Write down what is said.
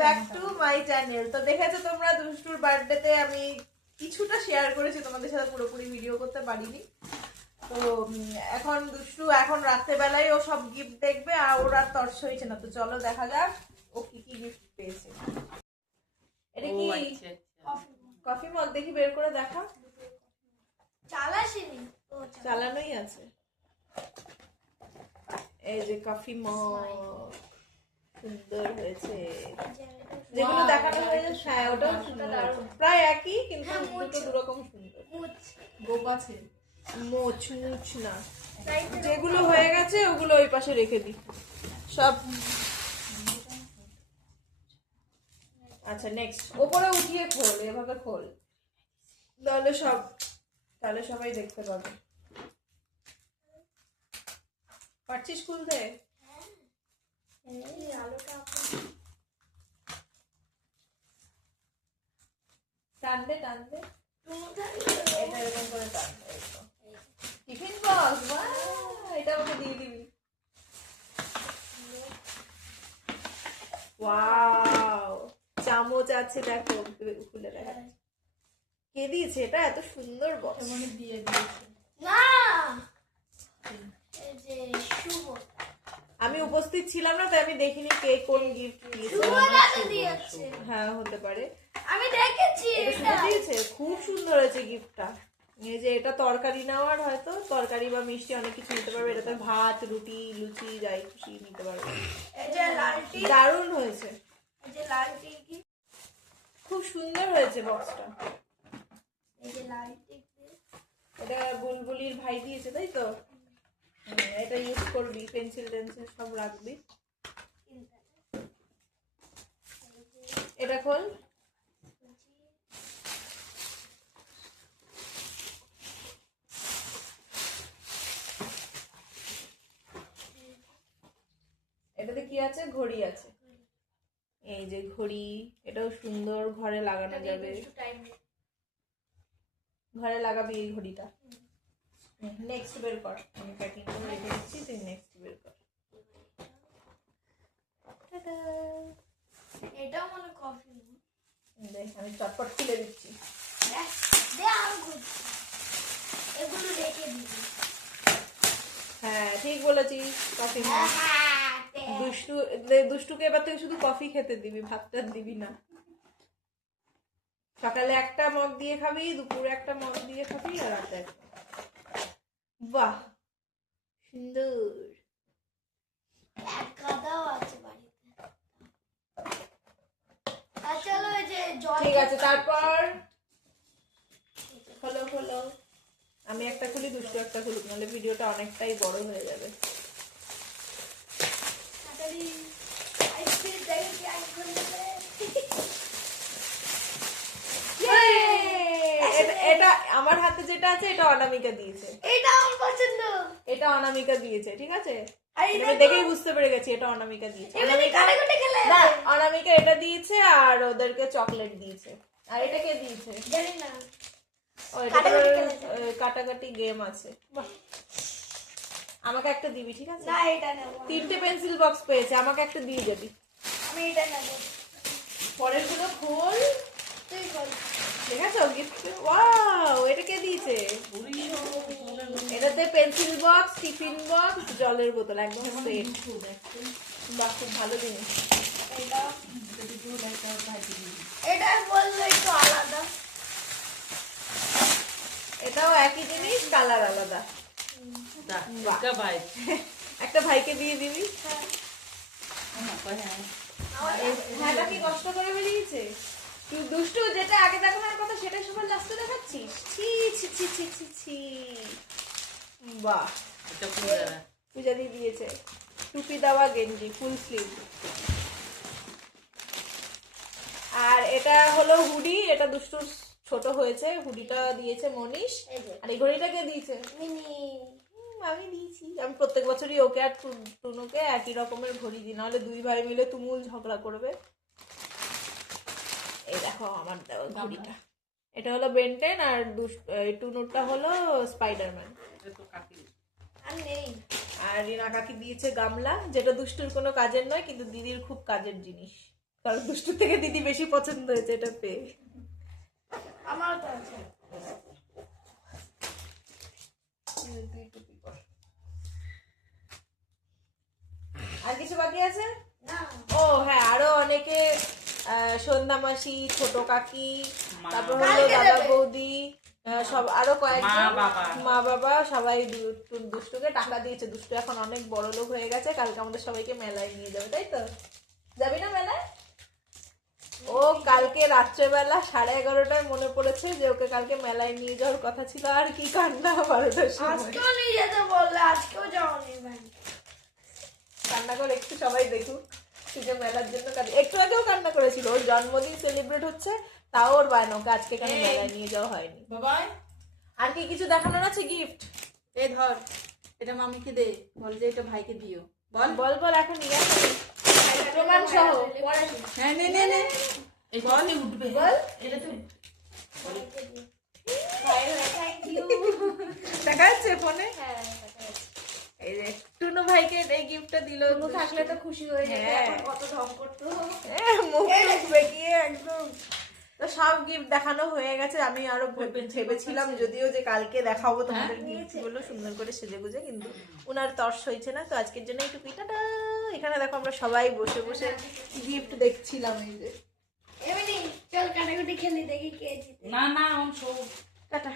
Back to my channel. তো দেখেছো তোমরা দুষ্টুর বার্থডেতে আমি কিছুটা শেয়ার করেছি তোমাদের সাথে, পুরোপুরি ভিডিও করতে পারিনি। তো এখন দুষ্টু এখন রাত্রেবেলায় ও সব গিফট দেখবে, আর ওর আর তর্স হয়েছে না। তো চলো দেখা যাক ও কি কি গিফট পেয়েছে। এটা কি কফি মগ? দেখি বের করে দেখা। চালানোই আছে। এই যে কফি মগ সুন্দর হয়েছে, যেগুলো দেখানো হয়েছে। হ্যাঁ ওটাও সুন্দর, প্রায় একই কিন্তু দুটো দুরকম সুন্দর। মোচ মুচ না, যেগুলো হয়ে গেছে ওগুলো ওই পাশে রেখে দিই সব। আচ্ছা নেক্সট, ওপরে উঠিয়ে খোল, এভাবে খোল, তাহলে সবাই দেখতে পাবে। পারছিস খুলতে? টানবে টানবে, এটা এরকম করে টানবে। টিফিন বক্স, এটা আমাকে দিয়ে দিবি। ওয়াও, চামচ আছে দেখো, খুলে দেখা। কে দিয়েছে এটা? এত সুন্দর বক্স দিয়ে দিয়েছে না। আমি উপস্থিত ছিলাম না, তাই আমি দেখিনি কে কোন গিফট দিয়েছে। হ্যাঁ হতে পারে, আমি দেখেছি। এটা দিয়েছে, খুব সুন্দর হয়েছে গিফটটা। এই যে এটা তরকারি নেওয়ার, হয়তো তরকারি বা মিষ্টি অনেক কিছু নিতে পারবে। এটাতে ভাত, রুটি, লুচি যাই খুশি নিতে পারবে। দারুণ হয়েছে, খুব সুন্দর হয়েছে বক্সটা। এটা বুলবুলির ভাই দিয়েছে, তাই তো? এটা ইউজ করবি, পেন্সিল টেন্সিল সব রাখবি। এটা খোল। এটাতে কি আছে? ঘড়ি আছে। এই যে ঘড়ি, এটাও সুন্দর, ঘরে লাগানো যাবে। ঘরে লাগাবি এই ঘড়িটা। নেক্সট বের কর, আমি প্যাকিং করে রেখে দিচ্ছি, তুই নেক্সট বের কর। এটাও মনে কফি। দেখ আমি চটপট খুলে দিচ্ছি। এগুলো রেখে দিবি। হ্যাঁ ঠিক বলেছিস, কফি। দুষ্টুকে এবার থেকে শুধু কফি খেতে দিবি, ভাতটা দিবি না। সকালে একটা মগ দিয়ে খাবি, দুপুরে একটা মগ দিয়ে খাবি, আর রাতে একটা। বাহ সুন্দর। ঠিক আছে, তারপর খোলো খোলো। আমি একটা খুলি, দুষ্টু একটা খুলুক, নাহলে ভিডিওটা অনেকটাই বড় হয়ে যাবে। এটা আমার হাতে যেটা আছে এটা অনামিকা দিয়েছে। এটা আমার পছন্দ। এটা অনামিকা দিয়েছে, ঠিক আছে? আমি দেখেই বুঝতে পেরে গেছি এটা অনামিকা দিয়েছে। অনামিকা এটা দিয়েছে, আর ওদেরকে চকলেট দিয়েছে। আর এটা কে দিয়েছে জানি না। ও এটা কাটাকাটি গেম আছে। বাহ, আমাকে একটা দিবি, ঠিক আছে? না এটা নেব। 3টে পেন্সিল বক্স পেয়েছে, আমাকে একটা দিয়ে যাবি। আমি এটা নেব। পরের গুলো খোল। তুই বল। দেখেছো গিফট? ওয়াও, এটা কে দিয়েছে? এটাতে পেন্সিল বক্স, টিফিন বক্স, জলের বোতল, একদম সেট। বাহ, খুব ভালো জিনিস। এটা বললো একটু আলাদা। এটাও একই জিনিস, কালার আলাদা। একটা ভাইকে দিয়ে দিবি। হ্যাঁ কি কষ্ট করে বেরিয়েছে। তুই দুষ্টু, যেটা আগে দেখানোর কথা সেটাই সবার লাস্টে দেখাচ্ছিস। ছি ছি ছি ছি ছি ছি। বাহ, পূজা দিয়ে দিয়েছে টুপি দেওয়া গেঞ্জি, ফুল স্লিভ। আর এটা হলো হুডি, এটা দুষ্টুর ছোট হয়েছে, হুডিটা দিয়েছে মনীষ। আর এই ঘড়িটা কে দিয়েছে? আমি দিয়েছি। আমি প্রত্যেক বছরই ওকে আর টুনুকে একই রকমের ঘড়ি দিই, নাহলে দুই ভাই মিলে তুমুল ঝগড়া করবে। এই দেখো আমার দেওয়া ঘড়িটা, এটা হলো বেনটেন, আর টুনুরটা হলো স্পাইডারম্যান। আর রিনা কাকি দিয়েছে গামলা, যেটা দুষ্টুর কোনো কাজের নয়, কিন্তু দিদির খুব কাজের জিনিস। কারণ দুষ্টু থেকে দিদি বেশি পছন্দ হয়েছে এটা পেয়ে। আমার তো আছে। আর কিছু বাকি আছে? না ও হ্যাঁ, আরো অনেকে সন্ধ্যা মাসি, ছোট কাকি, তারপর হলো কালকে দাদা দেবে। বৌদি, সব আরো কয়েকজন বাবা। মা বাবা সবাই দুষ্টুকে টাকা দিয়েছে। দুষ্টু এখন অনেক বড় লোক হয়ে গেছে, কালকে আমাদের সবাইকে মেলায় নিয়ে যাবে, তাই তো? যাবি না মেলায়? ও কালকে রাত্রেবেলা 11:30টায় মনে পড়েছে যে ওকে কালকে মেলায় নিয়ে যাওয়ার কথা ছিল, আর কি কান্না 12টার সময়। আজকেও নিয়ে যেতে বললে, আজকেও যাওনি ব্যাংক। কান্না করে একটু সবাই দেখুক তুই যে মেলার জন্য একটু আগেও কান্না করেছিল। ওর জন্মদিন সেলিব্রেট হচ্ছে, তাও ওর বায়না ওকে আজকে কেন মেলায় নিয়ে যাওয়া হয়নি। বাবাই আর কি কিছু দেখানোর আছে গিফট? এই ধর, এটা মামিকে দে, বল যে এটা ভাইকে দিও। বল বল বল, এখন নিয়ে আসি প্রমাণ সহ। পরে দিই। হ্যাঁ, নে নে নে, এই বলে উঠবে। বল। এটা তুই পরেতে দিই। Thank you. দেখা যাচ্ছে ফোনে? হ্যাঁ, দেখা যাচ্ছে। এই যে টুনু ভাইকে এই গিফটটা দিল। তনু থাকলে তো খুশি হয়ে যেত, হ্যাঁ। এখন কত ঢং করতো। মুখ টুখ বেঁকিয়ে একদম। তো সব গিফট দেখানো হয়ে গেছে। আমি আরো ভেবেছিলাম যদিও যে কালকে দেখাবো তোমাদের গিফট গুলো সুন্দর করে সেজে গুজে, কিন্তু উনার তর্স হয়েছে না, তো আজকের জন্য একটু পিঠাটা। এখানে দেখো আমরা সবাই বসে বসে গিফট দেখছিলাম। এই যে এমনি চল কাটাকুটি খেলি, দেখি কে জিতে। না না, সব টাটা।